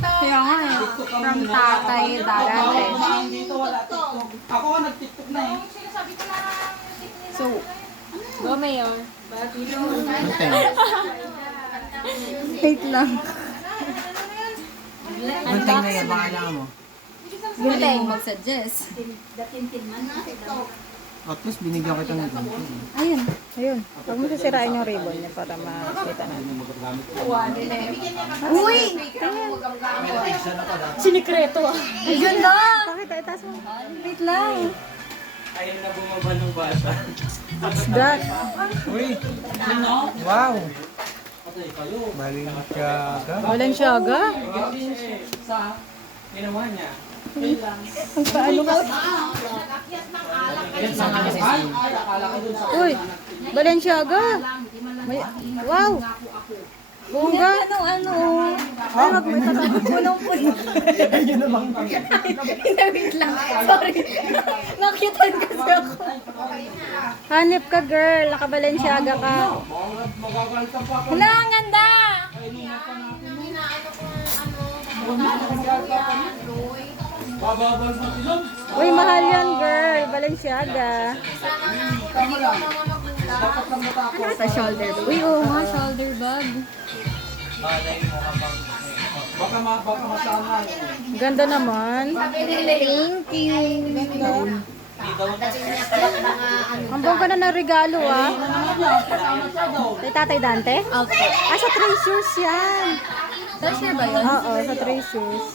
Kaya nga eh. From Tatay Darates. Dito wala TikTok. Ako nga nag-TikTok na eh. So, go Mayor. Wait lang. Gunting na yan, baka lang mo. Gunting, mag-suggest. At least binigyan kita ng gunting. Ayun, ayun. Huwag mo sisirain yung ribbon niya para makita natin. Uy! Sinikreto ah. Ang ganda! Bakit? Itaas mo. Wait lang. Ayun na bumaba ng basa. What's that? Uy! Wow! Balinsyaga. Balenciaga? Sa ginawa niya. Ang paano ka? Uy! Balenciaga! May, wow! Bongga! Ano? Ay, wag mo ito. Punong-puno. Wait lang. Sorry. Nakitan kasi ako. Hanip ka, girl. Naka-Balenciaga ka. Hala, ang ganda! Bababal sa ilong. Uy, mahal yan, girl. Balenciaga. Sa shoulder bag. Uy, oo nga, shoulder bag. Baka masama. Ganda naman. Thank you. Ang bongga na ng regalo, ah. Kay Tatay Dante? Okay. Ah, sa Treasures yan. Treasure ba yun? Oo, sa Treasures.